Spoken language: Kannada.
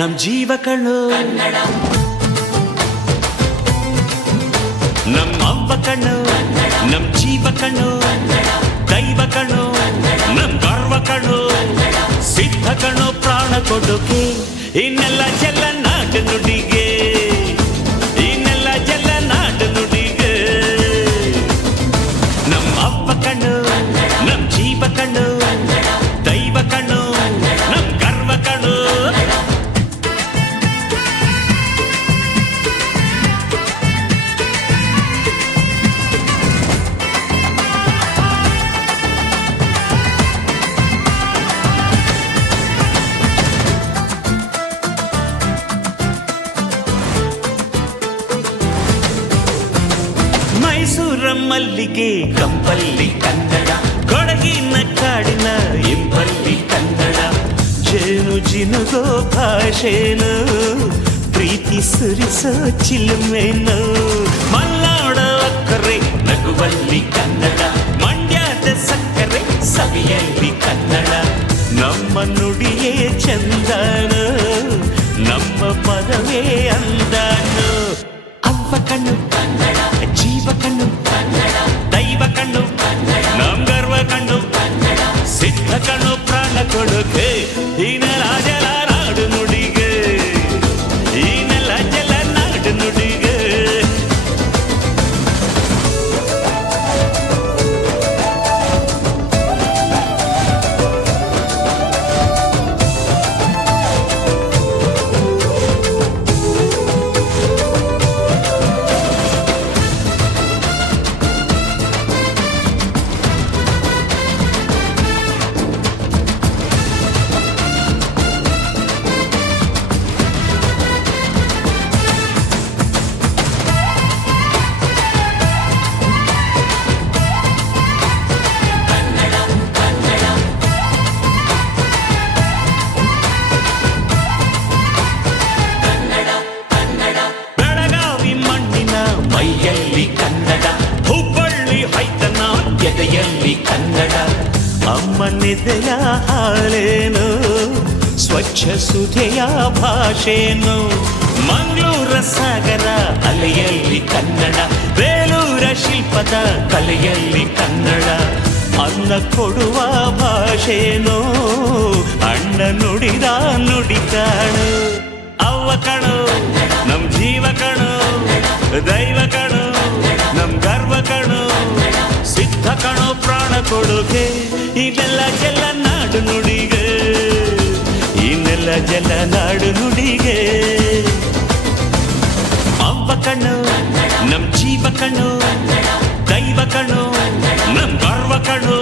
ನಮ್ ಜೀವ ಕಣ್ಣು, ನಮ್ ಅವ್ವ ಕಣ್ಣು, ನಮ್ ಜೀವ ಕಣ್ಣು, ದೈವ ಕಣ್ಣು, ನಮ್ ಗರ್ವ ಕಣ್ಣು, ಸಿದ್ಧ ಕಣ್ಣು, ಪ್ರಾಣ ಕೊಡೋಕೆ ಇನ್ನೆಲ್ಲ ಜಲ ನಾಡು ನುಡಿಗೆ, ಇನ್ನೆಲ್ಲ ಜಲ ನಾಡು ನುಡಿಗೆ. ನಮ್ ಅವ್ವ ಕಣ್ಣು, ನಮ್ ಜೀವ ಕಣ್ಣು, ದೈವ ಕಣ್ಣು, ನಮ್ ಗರ್ವ ಕಣ್ಣು. ಮೈಸೂರ ಮಲ್ಲಿಗೆ ಕಂಪಲ್ಲಿ ಕನ್ನಡ, ಕೊಡಗಿನ ಕಾಡಿನ ಇಂಪಲ್ಲಿ ಕನ್ನಡ, ಜೇನು ಜಿನುಗೋ ಭಾಷೆನು, ಪ್ರೀತಿ ಸುರಿಸೋ ಚಿಲುಮೆನು, ಮಲ್ನಾಡೋ ಅಕ್ಕರೆ ನಗುವಲ್ಲಿ ಕನ್ನಡ, ಮಂಡ್ಯದ ಸಕ್ಕರೆ ಸವಿಯಲ್ಲಿ ಕನ್ನಡ, ನಮ್ಮ ನುಡಿಯೇ ಚಂದನು, ನಮ್ಮ ಪದವೇ ಅಂದನು. ಅವ್ವ ಕಣ್ಣು ಕನ್ನಡ, ಜೀವ ಕಣ್ಣು ಕನ್ನಡ, ದೈವ ಕಣ್ಣು ಕನ್ನಡ, ನಮ್ ಗರ್ವ ಕಣ್ಣು ಕನ್ನಡ, ಸಿದ್ಧ ಕಣ್ಣು, ಪ್ರಾಣ ಕೊಡುಗೆ ಈನೆಲ್ಲ ಜಲ ನಾಡು ನುಡಿಗೆ, ಈನೆಲ್ಲ ಜಲ ನಾಡು ನುಡಿಗೆ. ಎದೆಯಲ್ಲಿ ಕನ್ನಡ, ಅಮ್ಮನೆದೆಯ ಹಾಲೇನು, ಸ್ವಚ್ಛ ಸುಧೆಯ ಭಾಷೆನು, ಮಂಗಳೂರ ಸಾಗರ ಅಲೆಯಲ್ಲಿ ಕನ್ನಡ, ಬೇಲೂರ ಶಿಲ್ಪದ ಕಲೆಯಲ್ಲಿ ಕನ್ನಡ, ಅನ್ನ ಕೊಡುವ ಭಾಷೆನು, ಅಣ್ಣ ನುಡಿದ ನುಡಿ ಕಾಣು. ಅವ್ವ ಕಣು, ನಮ್ ಜೀವ ಕಣು, ದೈವ ಕಣು, ನಮ್ ಗರ್ವ ಕಣು, ಸಿದ್ಧ ಕಣೋ, ಪ್ರಾಣ ಕೊಡುಗೆ ಇದೆಲ್ಲ ಜಲ ನಾಡು ನುಡಿಗೆ, ಇನ್ನೆಲ್ಲ ಜಲ ನಾಡು ನುಡಿಗೆ. ಅವ್ವ ಕಣ್ಣು, ನಮ್ ಜೀವ ಕಣ್ಣು, ದೈವ ಕಣ್ಣು, ನಮ್ ಗರ್ವ ಕಣ್ಣು,